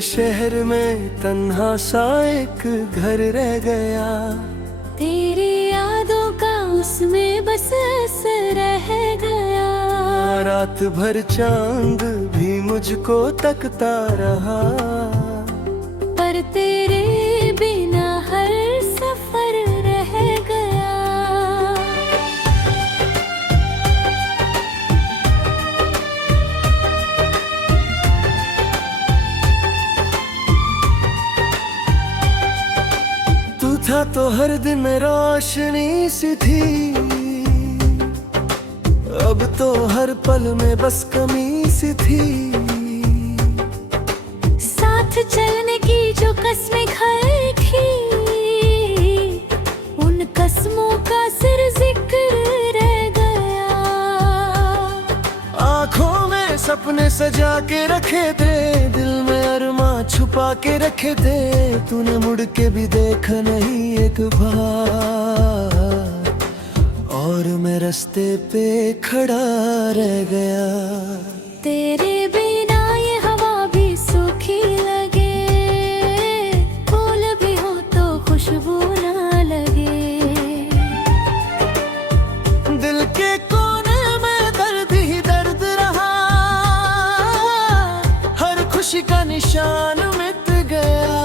शहर में तन्हा सा एक घर रह गया। तेरी यादों का उसमें बस असर रह गया। रात भर चांद भी मुझको तकता रहा, पर तेरे बिना हर सफर रह गया। तू था तो हर दिन रोशनी सी थी, अब तो हर पल में बस कमी सी थी। साथ चलने की जो कसमें खाई थी, उन कसमों का सिर जिक्र रह गया। आँखों में सपने सजा के रखे थे, दिल में अरमा छुपा के रखे थे। तूने मुड़ के भी देखा नहीं एक बार, और मैं रास्ते पे खड़ा रह गया। तेरे बिना ये हवा भी सूखी लगे, फूल भी हो तो खुशबू ना लगे। दिल के कोने में दर्द ही दर्द रहा, हर खुशी का निशान मिट गया।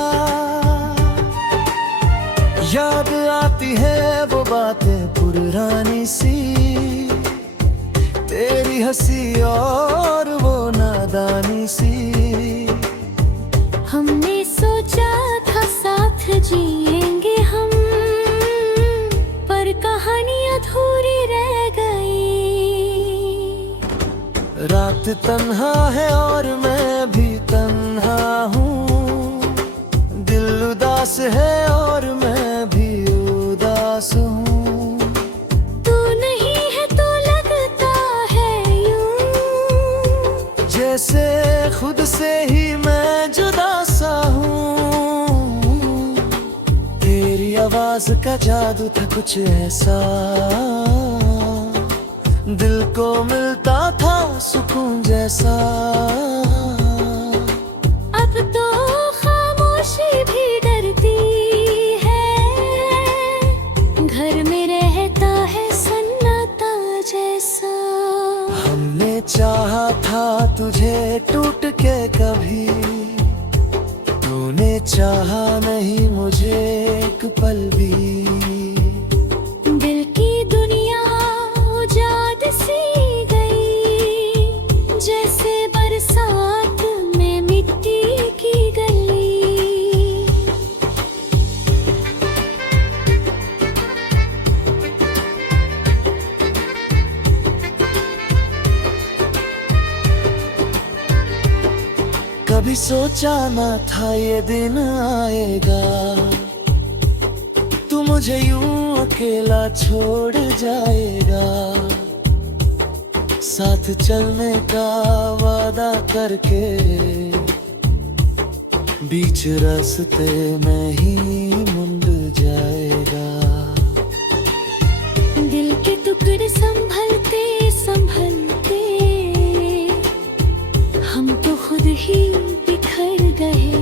याद आती है वो बातें पुरानी सी, तेरी हंसी और वो नादानी सी। हमने सोचा था साथ जिएंगे हम, पर कहानी अधूरी रह गई। रात तन्हा है और मैं भी तन्हा हूँ, दिल उदास है और मैं भी उदास हूँ। तू नहीं है तो लगता है यूं, जैसे खुद से ही मैं जुदा सा हूँ। तेरी आवाज का जादू था कुछ ऐसा, दिल को मिलता था सुकून जैसा। अब तो खामोशी भी डरती है, घर में रहता है सन्नाटा जैसा। हमने चाहा था तुझे टूट के कभी, तूने चाहा नहीं मुझे एक पल भी। दिल की दुनिया उजाड़ सी गई, जैसे बरसात में मिट्टी की गली। कभी सोचा ना था ये दिन आएगा, तू मुझे यूं अकेला छोड़ जाएगा। साथ चलने का वादा करके बीच रास्ते में ही मुड़ जाएगा। दिल के टुकड़े संभलते संभलते हम तो खुद ही बिखर गए।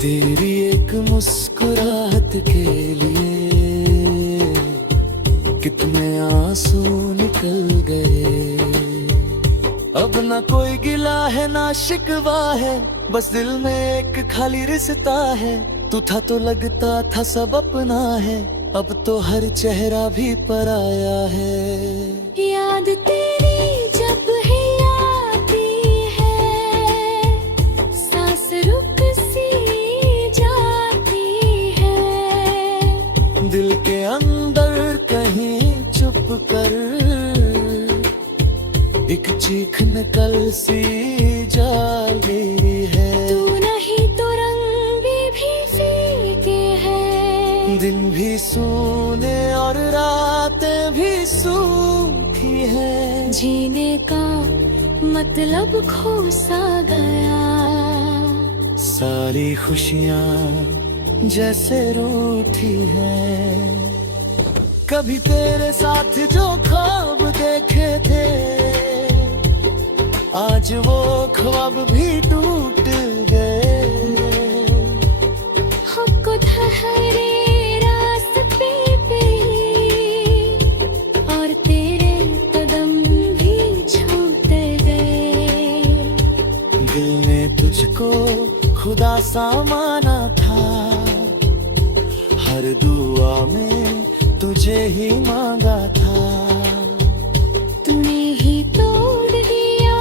तेरी एक मुस्कुराहट के लिए कितने आंसू निकल गए। अब ना कोई गिला है ना शिकवा है, बस दिल में एक खाली रिश्ता है। तू था तो लगता था सब अपना है, अब तो हर चेहरा भी पराया है। याद तेरी जब ही आती है, सांस रुक सी जाती है। दिल के अंदर कहीं छुप कर एक चीख निकल सी जाती है। तू नहीं तो रंग भी फीके हैं, दिन भी सूने और रातें भी सूखी है। जीने का मतलब खो सा गया। सारी खुशियाँ जैसे रूठी है। कभी तेरे साथ जो ख्वाब देखे थे आज वो ख्वाब भी टूट गए। हमको ठहरे रास्ते पे और तेरे कदम भी छूट गए। दिल ने तुझको खुदा सा माना था, हर दुआ में तुझे ही मांगा था। तूने ही तोड़ दिया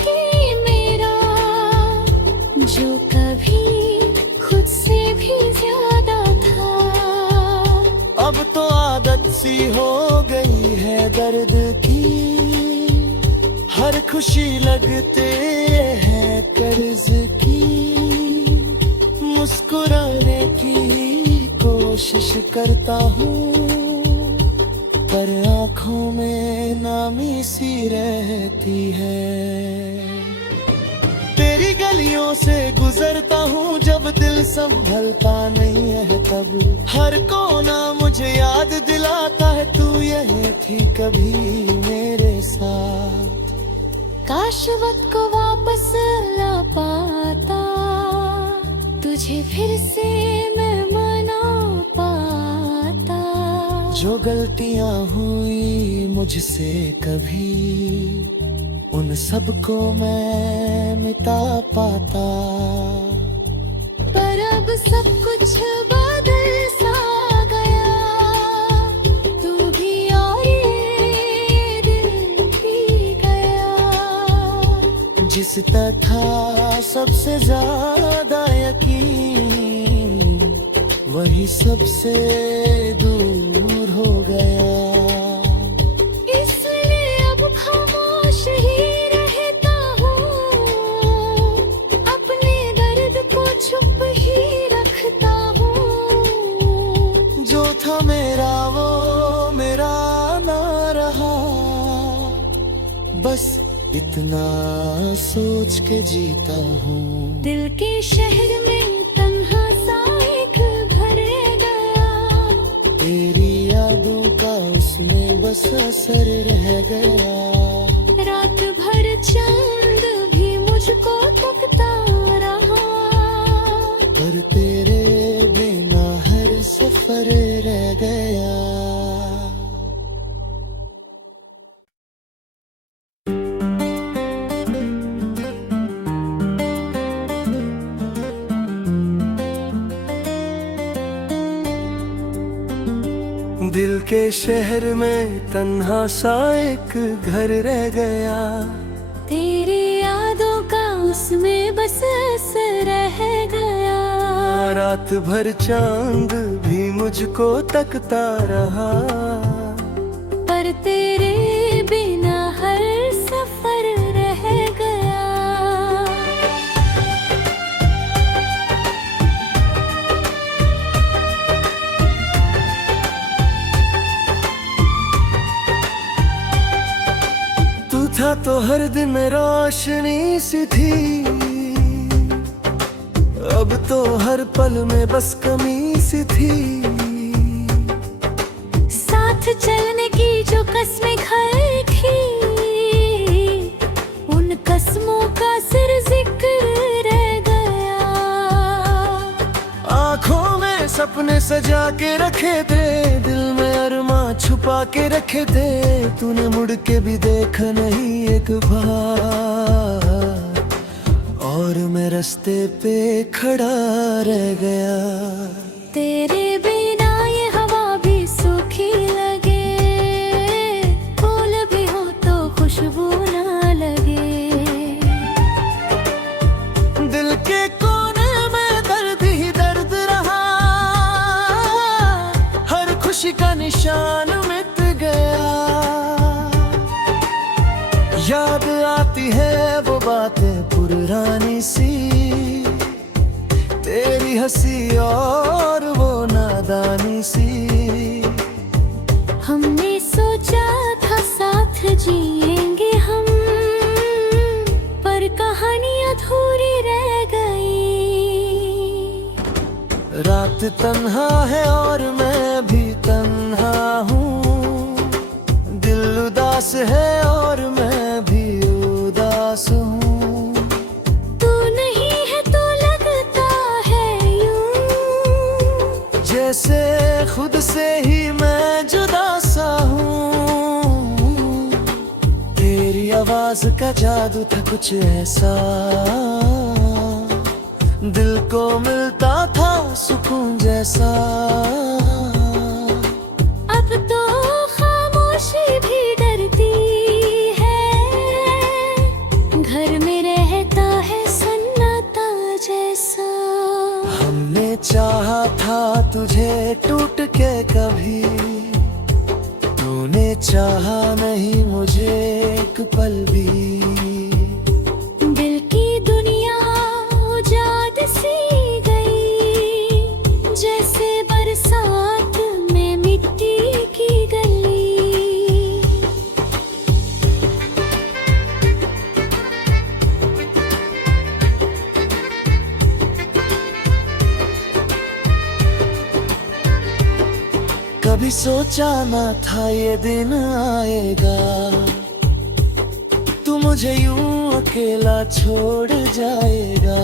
कि मेरा, जो कभी खुद से भी ज्यादा था। अब तो आदत सी हो गई है दर्द की, हर खुशी लगते हैं कर्ज की। मुस्कुराने की कोशिश करता हूँ, पर आँखों में नामी सी रहती है। तेरी गलियों से गुजरता हूँ जब दिल संभलता नहीं है तब। हर कोना मुझे याद दिलाता है तू यहीं थी कभी मेरे साथ। काश वक्त को वापस ला पाता, तुझे फिर से मैं मना पाता। जो गलतियां हुई मुझसे कभी, उन सब को मैं मिटा पाता। पर अब सब कुछ बदल सा गया, तू भी और ये दिल भी गया। जिस पर था सबसे ज्यादा यकीन, वही सबसे दूर हो गया। इसलिए अब खामोश ही रहता हूँ, अपने दर्द को छुप ही रखता हूँ। जो था मेरा वो मेरा ना रहा, बस इतना सोच के जीता हूँ। दिल के शहर में तन्हा सा एक घर गया, तेरी यादों का उसमें बस असर रह गया। रात भर चांद भी मुझको तकता रहा, पर तेरे बिना हर सफर रह गया। दिल के शहर में तन्हा सा एक घर रह गया, तेरी यादों का उसमें बस असर रह गया। रात भर चांद भी मुझको तकता रहा, पर तेरे बिना हर सफर रह गया। तू था तो हर दिन रोशनी सी थी, अब तो हर पल में बस कमी सी थी। साथ चलने की जो कस्में खाई थी, उन कस्मों का सिर जिक्र रह गया। आँखों में सपने सजा के रखे थे, दिल में अरमां छुपा के रखे थे। तूने मुड़ के भी देखा नहीं एक बार, और मैं रास्ते पे खड़ा रह गया। तेरे बिना ये हवा भी सूखी लगे, फूल भी हो तो खुशबू ना लगे। दिल के कोने में दर्द ही दर्द रहा, हर खुशी का निशान मिट गया। याद आती है वो बातें पुरानी सी, तेरी हंसी और वो नादानी सी। हमने सोचा था साथ जिएंगे हम, पर कहानी अधूरी रह गई। रात तन्हा है और मैं भी तन्हा हूँ, दिल उदास है और मैं भी उदास आवाज का जादू था कुछ ऐसा, दिल को मिलता था सुकून जैसा। अब तो खामोशी भी डरती है, घर में रहता है सन्नाटा जैसा। हमने चाहा था तुझे टूट के कभी, तूने चाहा नहीं मुझे एक पल भी। दिल की दुनिया उजाड़ सी गई, जैसे बरसात में मिट्टी की गली। कभी सोचा ना था ये दिन आएगा, तू मुझे यूं अकेला छोड़ जाएगा।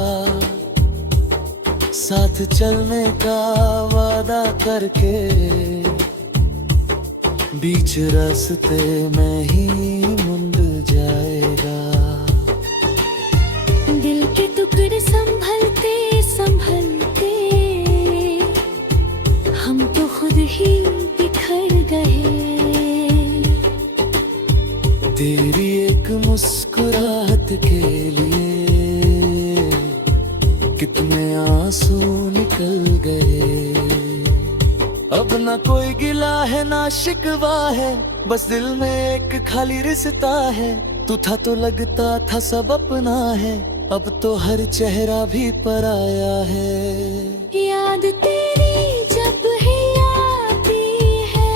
साथ चलने का वादा करके बीच रास्ते में ही मुड़ जाएगा। दिल के टुकड़े संभलते संभलते हम तो खुद ही बिखर गए। तेरी एक मुस्कुराहट के लिए कितने आंसू निकल गए। अब ना कोई गिला है ना शिकवा है, बस दिल में एक खाली रिश्ता है। तू था तो लगता था सब अपना है, अब तो हर चेहरा भी पराया है। याद तेरी जब ही आती है,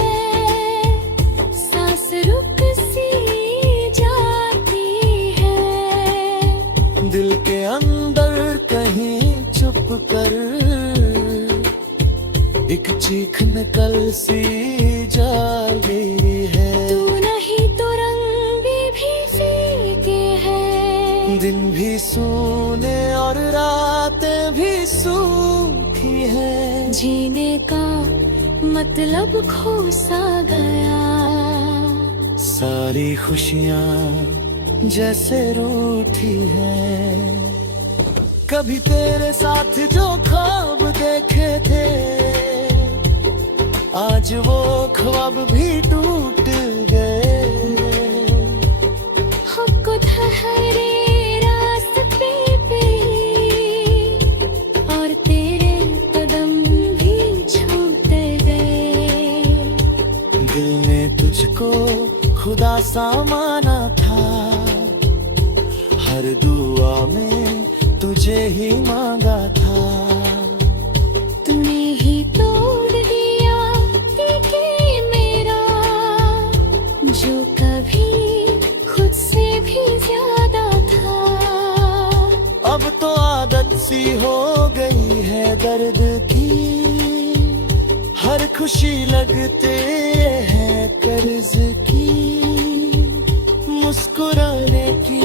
सांस रुक सी जाती है। दिल के अंदर कहीं छुप कर एक चीख निकल सी जाती है। तू नहीं तो रंग भी फीके हैं, दिन भी सूने और रातें भी सूखी है। जीने का मतलब खो सा गया। सारी खुशियाँ जैसे रूठी हैं। कभी तेरे साथ जो ख्वाब देखे थे, आज वो ख्वाब भी टूट गए। हमको ठहरे रास्ते पे और तेरे कदम भी छूट गए। दिल ने तुझको खुदा सा माना था, हर दुआ में तुझे ही मांगा था। तूने ही तोड़ दिया कि मेरा, जो कभी खुद से भी ज्यादा था। अब तो आदत सी हो गई है दर्द की, हर खुशी लगते हैं कर्ज की। मुस्कुराने की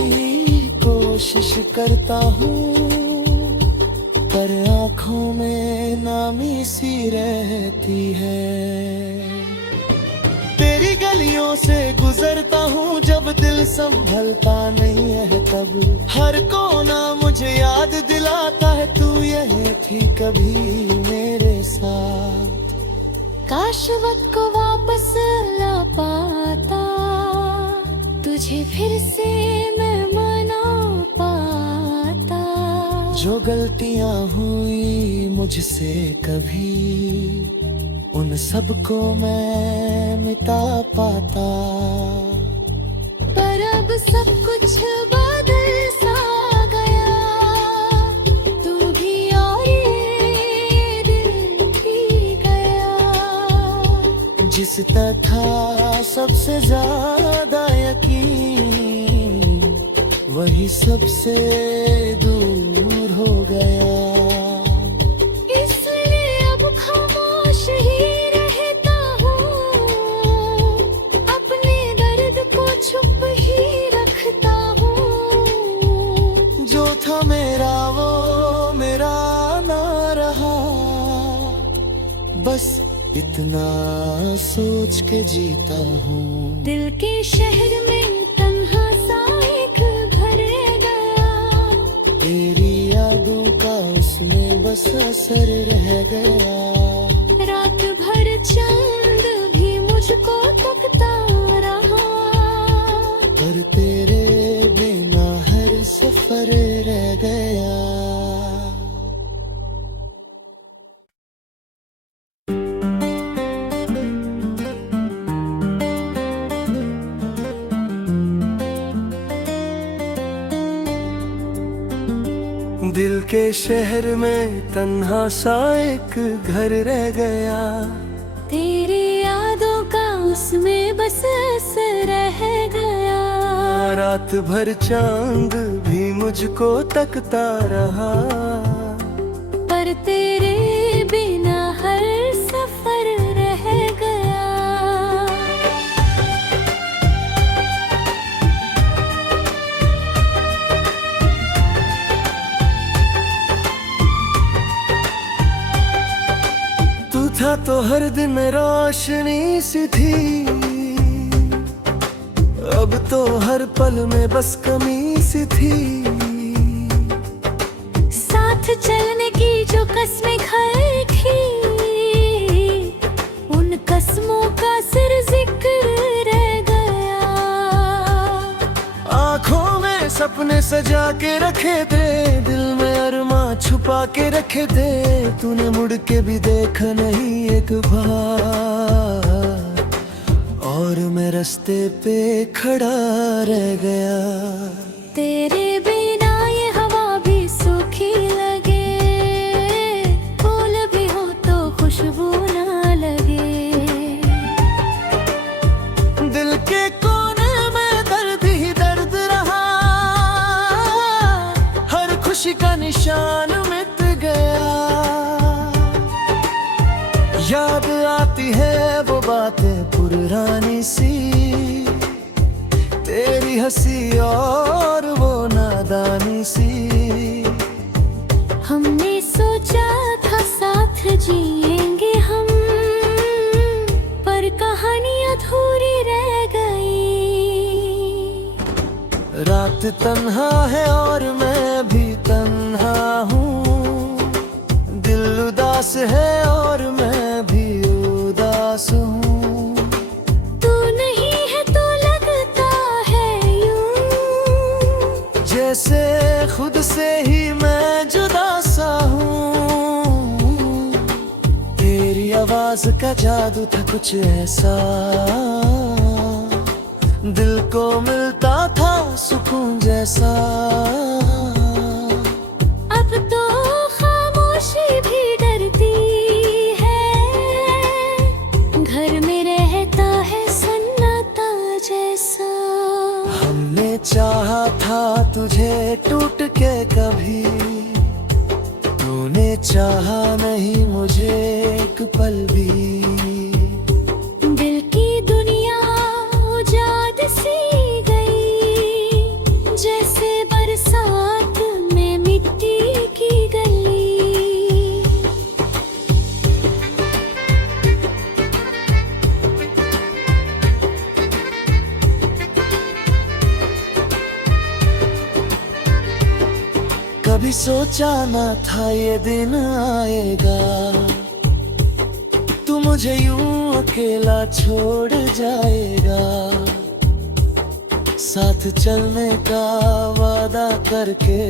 कोशिश करता हूँ, पर आँखों में नामी सी रहती है। तेरी गलियों से गुजरता हूँ जब दिल संभलता नहीं है तब। हर कोना मुझे याद दिलाता है तू यही थी कभी मेरे साथ। काश वक्त को वापस ला पाता, तुझे फिर से मैं मना पाता। जो गलतियाँ हुई मुझसे कभी, उन सबको मैं मिटा पाता। पर अब सब कुछ बदल सा गया, तू भी और ये दिल भी गया। जिस था सबसे ज्यादा यकीन, वही सबसे दूर हो गया। इसलिए अब खामोश ही रहता हूँ, अपने दर्द को छुप ही रखता हूँ। जो था मेरा वो मेरा ना रहा, बस इतना सोच के जीता हूँ। दिल के शहर में तन्हा सा बस असर रह गया। रात भर चांद भी मुझको तकता रहा, पर तेरे बिना हर सफर रह गया। दिल के शहर में तन्हा सा एक घर रह गया। तेरी यादों का उसमें बस असर रह गया। रात भर चांद भी मुझको तकता रहा, पर तेरे बिना हर सफर रह गया। तू था तो हर दिन रोशनी सी थी, अब तो हर पल में बस कमी सी थी। साथ चलने की जो कस्में खाई थी, उन कस्मों का सिर जिक्र रह गया। आँखों में सपने सजा के रखे थे, दिल में अरमां छुपा के रखे थे। तूने मुड़ के भी देखा नहीं एक बार, और मैं रास्ते पे खड़ा रह गया। तेरे बिना ये हवा भी सूखी लगे, फूल भी हो तो खुशबू ना लगे। दिल के कोने में दर्द ही दर्द रहा, हर खुशी का निशान मिट गया। याद आती है वो बातें पुरानी सी, तेरी हंसी और वो नादानी सी। हमने सोचा था साथ जिएंगे हम, पर कहानी अधूरी रह गई। रात तन्हा है और मैं भी तन्हा हूँ, दिल उदास है और मैं भी उदास हूँ। तू नहीं है तो लगता है यूं, जैसे खुद से ही मैं जुदा सा हूँ। तेरी आवाज का जादू था कुछ ऐसा, दिल को मिलता था सुकून जैसा। अब तो खामोशी भी डरती है, घर में रहता है सन्नाटा जैसा। हमने चाहा था तुझे टूट के कभी, तूने चाहा नहीं मुझे एक पल भी। दिल की दुनिया उजाड़ सी गई, जैसे बरसात में मिट्टी की गली। कभी सोचा ना था ये दिन आएगा, तू मुझे यूं अकेला छोड़ जाएगा। साथ चलने का वादा करके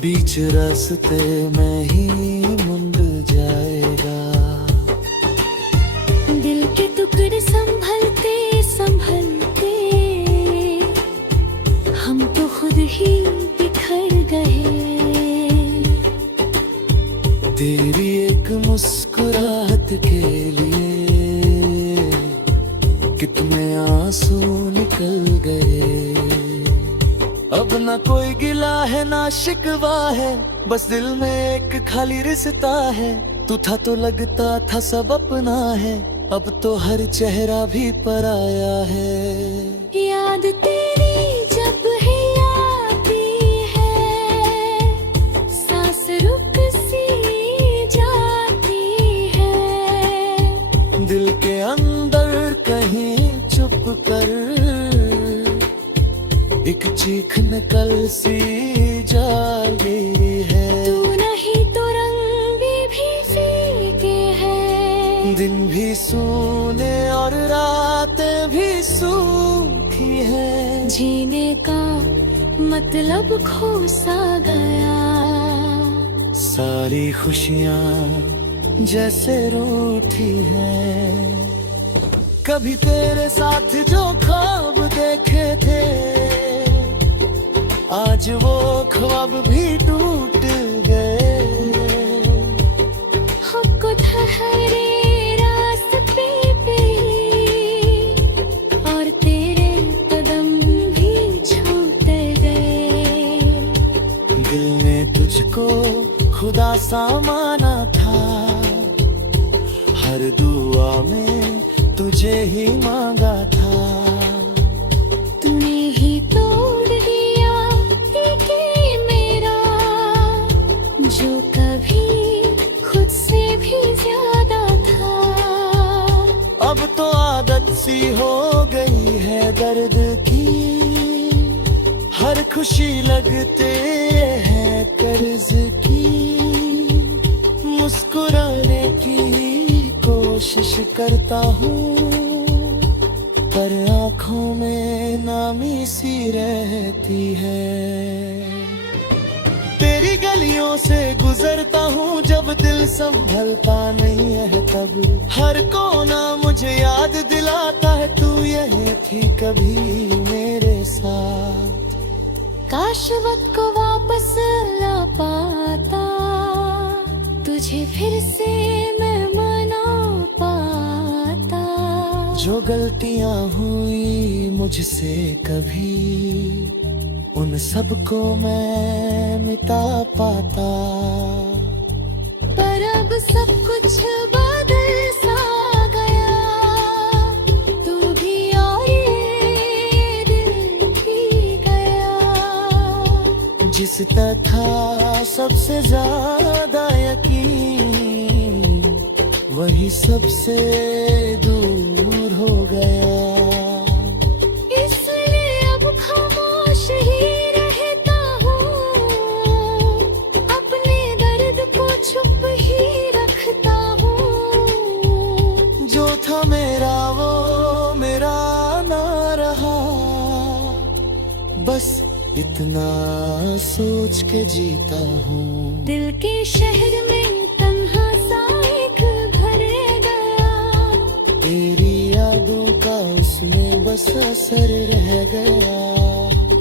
बीच रास्ते में ही मुड़ जाएगा। दिल के टुकड़े संभलते संभलते हम तो खुद ही बिखर गए। तेरी एक मुस्कुराहट के लिए कितने आंसू निकल गए। अब ना कोई गिला है ना शिकवा है, बस दिल में एक खाली रिश्ता है। तू था तो लगता था सब अपना है, अब तो हर चेहरा भी पराया है। याद तेरी जब ही आती है, सांस रुक सी जाती है। दिल के अंदर कहीं चुप कर एक चीख निकल सी जाती है। सूने और रातें भी सूखी है। जीने का मतलब खो सा गया, सारी खुशियाँ जैसे रूठी है। कभी तेरे साथ जो ख्वाब देखे थे, आज वो ख्वाब भी टूट गए। हमको ठहरे रास्ते पे और तेरे कदम भी छूट गए। दिल ने तुझको खुदा सा माना था, हर दुआ में तुझे ही मांगा था। तूने ही तोड़ दिया कि मेरा, जो कभी खुद से भी ज्यादा था। अब तो आदत सी हो गई है दर्द की, हर खुशी लगते हैं कर्ज की। मुस्कुराने की कोशिश करता हूँ, पर आँखों में नामी सी रहती है। तेरी गलियों से गुजरता हूँ जब दिल संभलता नहीं है तब। हर कोना मुझे याद दिलाता है तू यही थी कभी मेरे साथ। काश वक्त को वापस ला पाता, तुझे फिर से मैं मना पाता। जो गलतियां हुई मुझसे कभी, उन सब को मैं मिटा पाता। पर अब सब कुछ बदल सा गया, तू भी और ये दिल भी गया। जिस था सबसे ज्यादा यकीन, वही सबसे दूर हो गया। इसलिए अब खामोश ही रहता हूँ, अपने दर्द को छुप ही रखता हूँ। जो था मेरा वो मेरा ना रहा, बस इतना सोच के जीता हूँ। दिल के शहर में तन्हा सा एक घर गया, तेरी यादों का उसमें बस असर रह गया।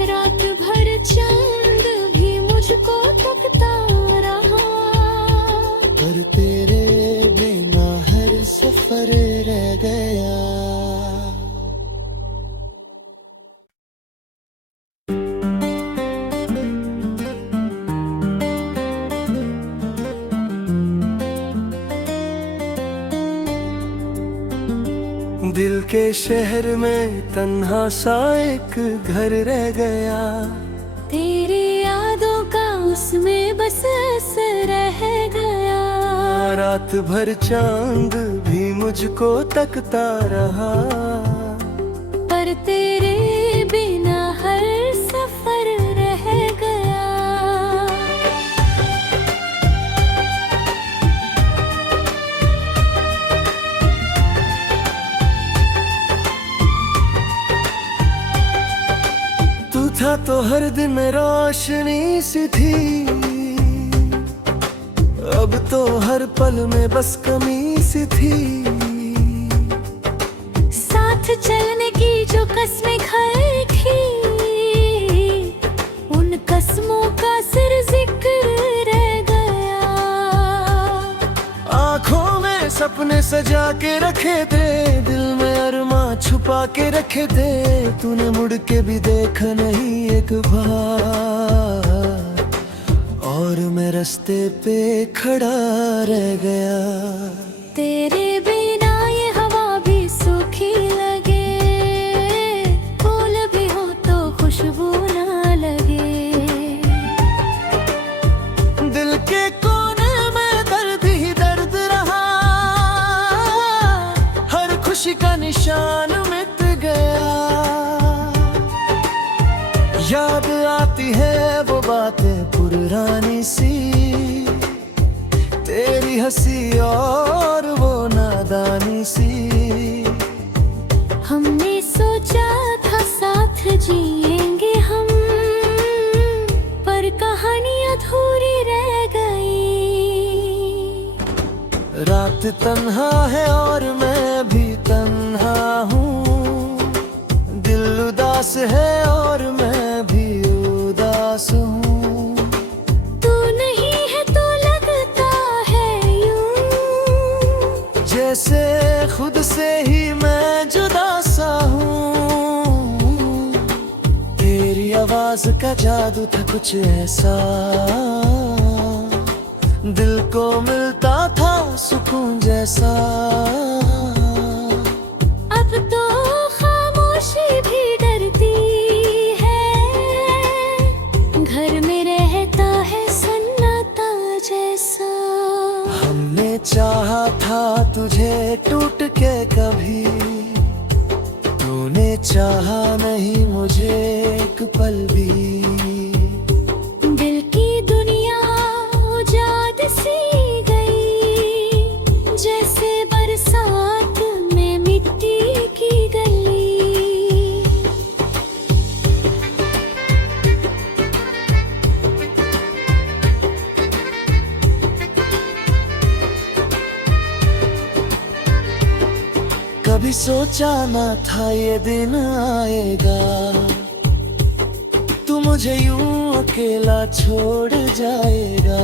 रात भर चांद भी मुझको तकता रहा, पर तेरे बिना हर सफर रह गया। दिल के शहर में तन्हा सा एक घर रह गया, तेरी यादों का उसमें बस असर रह गया। रात भर चांद भी मुझको तकता रहा, पर तेरे बिना हर सफर रह गया। तू था तो हर दिन रोशनी सी थी, अब तो हर पल में बस कमी सी थी। साथ चलने की जो कसमें खाई थी, उन कसमों का सिर जिक्र रह गया। आँखों में सपने सजा के रखे थे, दिल में अरमा छुपा के रखे थे। तूने मुड़ के भी देखा नहीं एक बार, और मैं रास्ते पे खड़ा रह गया। तेरे बिना ये हवा भी सूखी लगे, फूल भी हो तो खुशबू ना लगे। दिल के कोने में दर्द ही दर्द रहा, हर खुशी का निशान मिट गया। याद आती है वो बातें पुरानी सी, तेरी हंसी और वो नादानी सी। रात तन्हा है और मैं भी तन्हा हूँ, दिल उदास है और मैं भी उदास हूँ। तू नहीं है तो लगता है यूं, जैसे खुद से ही मैं जुदा सा हूँ। तेरी आवाज का जादू था कुछ ऐसा, दिल को मिलता था सुकून जैसा। अब तो खामोशी भी डरती है, घर में रहता है सन्नाटा जैसा। हमने चाहा था तुझे टूट के कभी, तूने चाहा नहीं मुझे एक पल भी। दिल की दुनिया उजाड़ सी गई, जैसे बरसात में मिट्टी की गली। कभी सोचा ना था ये दिन आएगा, तू मुझे यूं अकेला छोड़ जाएगा।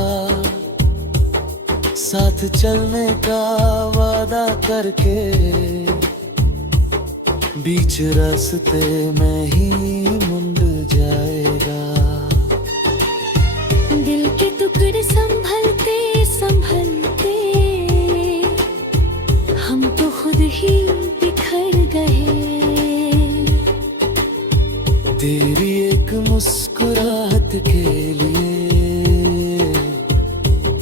साथ चलने का वादा करके बीच रास्ते में ही मुड़ जाएगा। दिल के टुकड़े संभलते संभलते हम तो खुद ही बिखर गए। तेरी एक मुस्कुराहट के लिए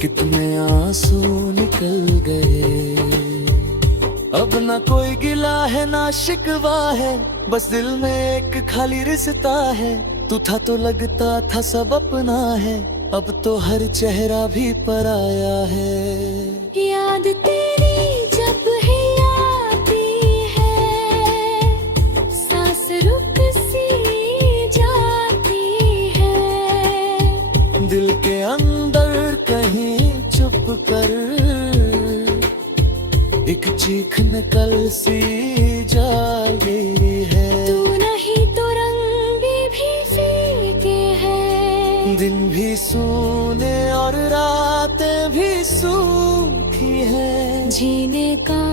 कितने आंसू निकल गए। अब ना कोई गिला है ना शिकवा है, बस दिल में एक खाली रिश्ता है। तू था तो लगता था सब अपना है, अब तो हर चेहरा भी पराया है। याद तेरी जब ही आती है, सांस रुक सी जाती है। दिल के अंदर कहीं चुप कर एक चीख निकल सी जाती है। तू नहीं तो रंग भी फीके हैं, दिन भी सूने और रातें भी सूखी है। जीने का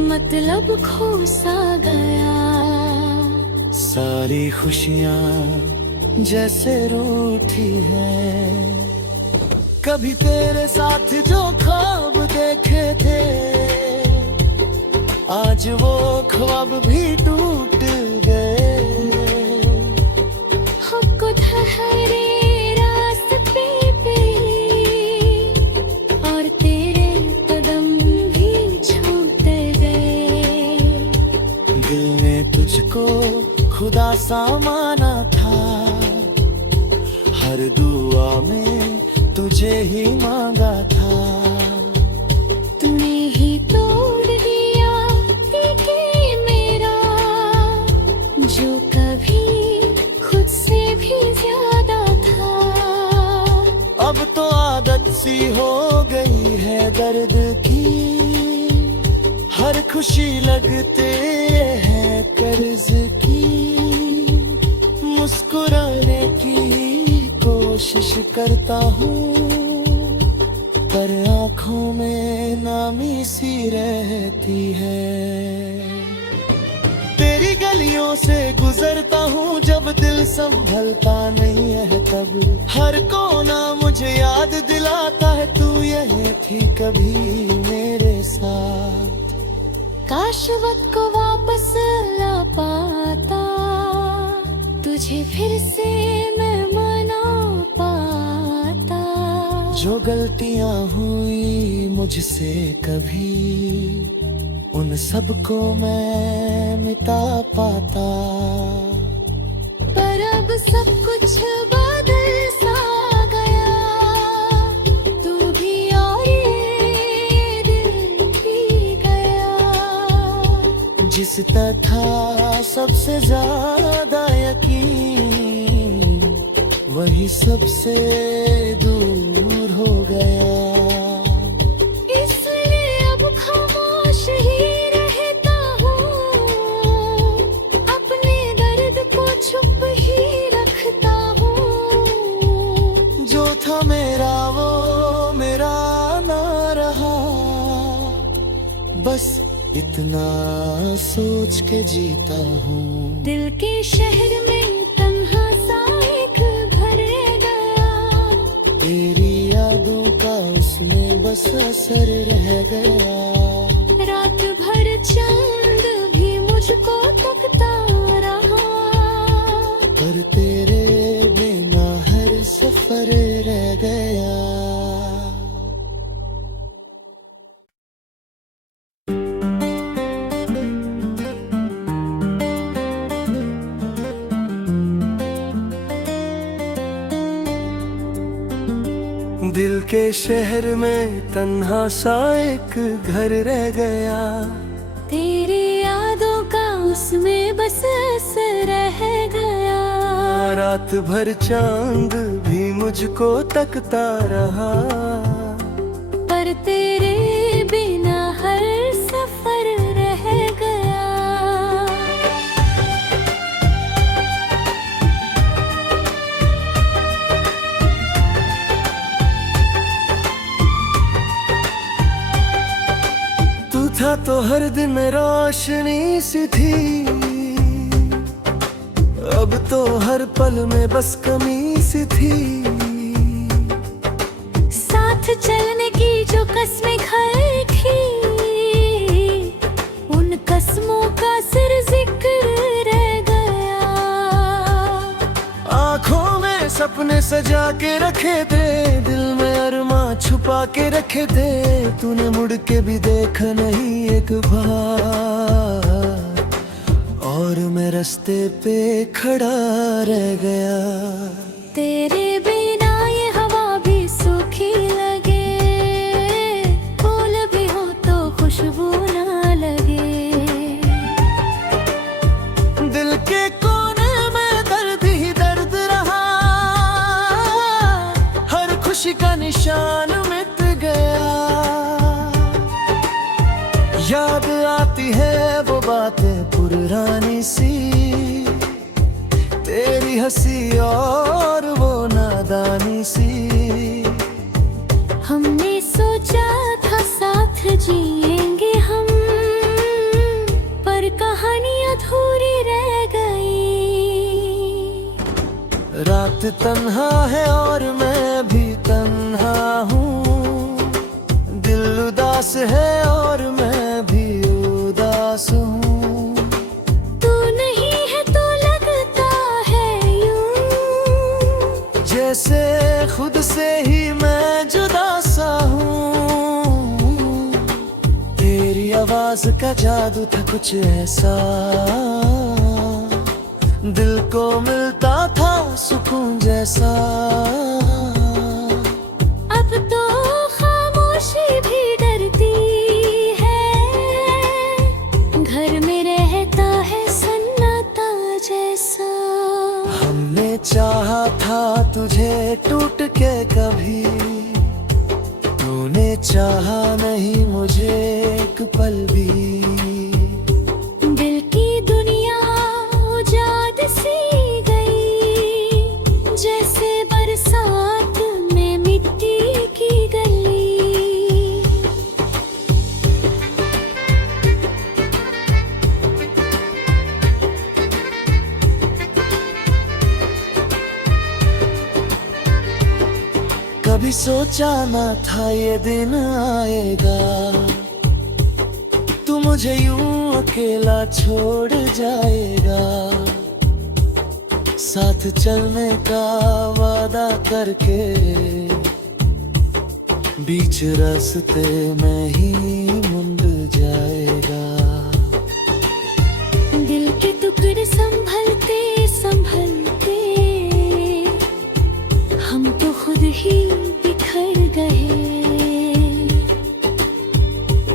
मतलब खो सा गया। सारी खुशियाँ जैसे रूठी है। कभी तेरे साथ जो ख्वाब देखे थे, आज वो ख्वाब भी टूट गए। हमको ठहरे रास्ते पे और तेरे कदम भी छूट गए। दिल ने तुझको खुदा सा माना था, हर दुआ में तुझे ही मांगा था। तूने ही तोड़ दिया कि मेरा, जो कभी खुद से भी ज्यादा था। अब तो आदत सी हो गई है दर्द की, हर खुशी लगते हैं कर्ज की। मुस्कुराने की कोशिश करता हूँ, पर आँखों में नामी सी रहती है। तेरी गलियों से गुजरता हूँ जब दिल संभलता नहीं है तब। हर कोना मुझे याद दिलाता है तू यही थी कभी मेरे साथ। काश वक्त को वापस ला पाता, तुझे फिर से मैं मना पाता। जो गलतियाँ हुई मुझसे कभी, उन सब को मैं मिटा पाता। पर अब सब कुछ बदल सा गया, तू भी और ये दिल भी गया। जिस पर था सबसे ज्यादा यकीन, वही सबसे दूर हो गया। इसलिए अब बस इतना सोच के जीता हूँ। दिल के शहर में तन्हा सा एक घर रह गया, तेरी यादों का उसमें बस असर रह गया। रात भर चांद भी मुझको तकता रहा, पर तेरे बिना हर सफर रह गया। दिल के शहर में तन्हा सा एक घर रह गया, तेरी यादों का उसमें बस असर रह गया। रात भर चांद भी मुझको तकता रहा, पर तेरे बिना हर सफर रह गया। तू था तो हर दिन रोशनी सी थी, अब तो हर पल में बस कमी सी थी। साथ चलने की जो कसमें खाई थी, उन कसमों का सिर जिक्र रह गया। आँखों में सपने सजा के रखे थे, दिल में अरमां छुपा के रखे थे। तूने मुड़ के भी देखा नहीं एक बार, और मैं रास्ते पे खड़ा रह गया। तेरे बिना ये हवा भी सूखी लगे, फूल भी हो तो खुशबू ना लगे। दिल के कोने में दर्द ही दर्द रहा, हर खुशी का निशान मिट गया। याद आती है वो बातें पुरानी सी, तेरी हंसी और वो नादानी सी। हमने सोचा था साथ जिएंगे हम, पर कहानी अधूरी रह गई। रात तन्हा है और मैं भी तन्हा हूँ, दिल उदास है और मैं भी उदास हूँ। तू नहीं है तो लगता है यूं, जैसे खुद से ही मैं जुदा सा हूँ। तेरी आवाज का जादू था कुछ ऐसा, दिल को मिलता था सुकून जैसा। अब तो खामोशी भी डरती है, घर में रहता है सन्नाटा जैसा। हमने चाहा था तुझे टूट के कभी, तूने चाहा नहीं मुझे एक पल भी। दिल की दुनिया उजाड़ सी गई, जैसे बरसात में मिट्टी की गली। कभी सोचा ना था ये दिन आएगा, तू मुझे यूं अकेला छोड़ जाएगा। साथ चलने का वादा करके बीच रास्ते में ही मुड़ जाएगा। दिल के टुकड़े संभलते संभलते हम तो खुद ही बिखर गए।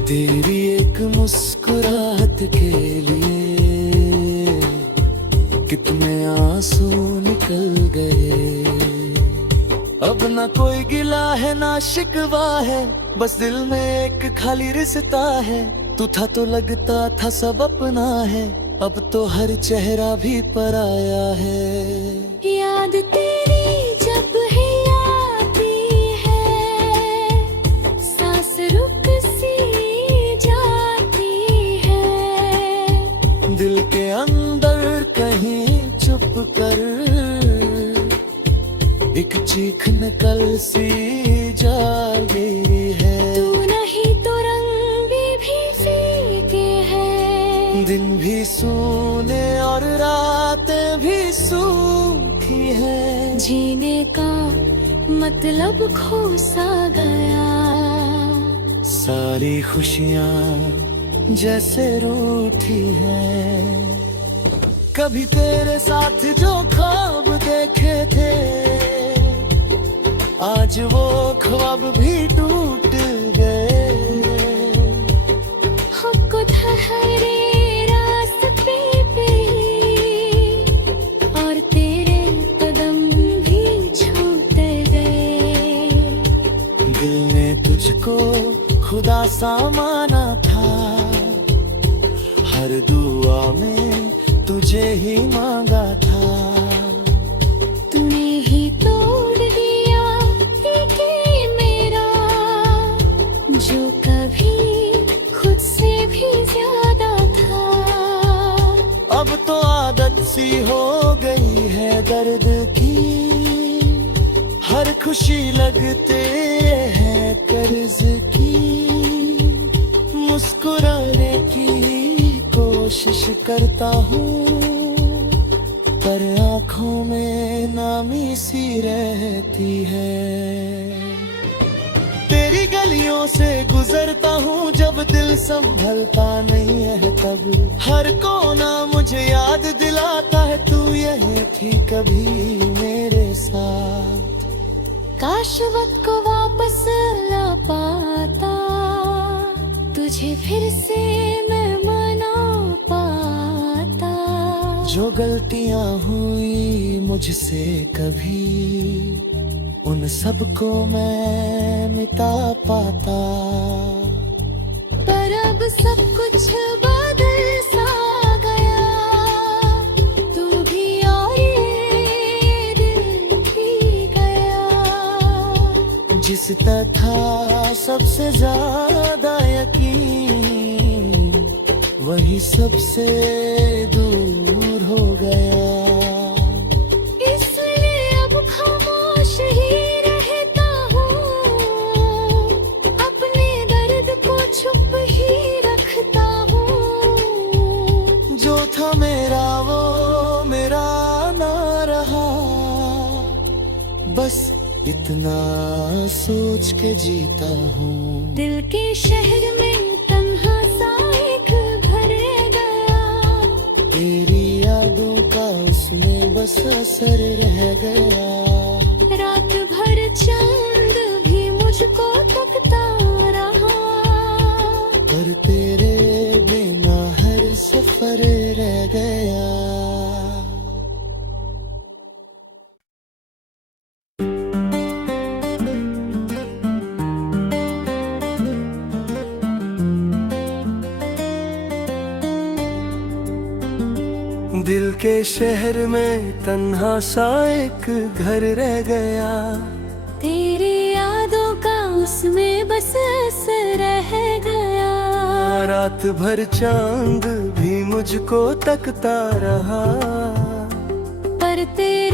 तेरी एक मुस्कुराहट के लिए कितने आंसू निकल गए। अब ना कोई गिला है ना शिकवा है, बस दिल में एक खाली रिश्ता है। तू था तो लगता था सब अपना है, अब तो हर चेहरा भी पराया है। याद तेरी जब ही आती है, सांस रुक सी जाती मतलब खो सा गया। सारी खुशियाँ जैसे रूठी हैं, कभी तेरे साथ जो ख्वाब देखे थे, आज वो ख्वाब भी टूट गए। हमको ठहरे रास्ते पे और तेरे कदम भी छूट गए। दिल ने तुझको खुदा सा माना था, हर दुआ में तुझे ही मांगा था। तूने ही तोड़ दिया कि मेरा, जो कभी खुद से भी ज्यादा था। अब तो आदत सी हो गई है दर्द की, हर खुशी लगते हैं कर्ज की। मुस्कुराने की कोशिश करता हूँ, पर आँखों में नामी सी रहती है। तेरी गलियों से गुजरता हूँ जब दिल संभलता नहीं है तब। हर कोना मुझे याद दिलाता है तू यही थी कभी मेरे साथ। काश वक्त को वापस ला पाता, तुझे फिर से मैं मना पाता। जो गलतियाँ हुई मुझसे कभी, उन सबको मैं मिटा पाता। पर अब सब कुछ बदल सा गया, तू भी और ये दिल भी गया। जिस था सबसे ज्यादा यकीन, वही सबसे दूर हो गया। इसलिए अब खामोश ही रहता हूँ, अपने दर्द को छुप ही रखता हूँ। जो था मेरा वो मेरा ना रहा, बस इतना सोच के जीता हूँ। दिल के शहर में तन्हा सा एक घर गया, तेरी यादों का उसमें बस असर रह गया। रात भर चांद भी मुझको तकता रहा, पर तेरे बिना हर सफर रह गया। दिल के शहर में तन्हा सा एक घर रह गया। तेरी यादों का उसमें बस असर रह गया। रात भर चांद भी मुझको तकता रहा, पर तेरे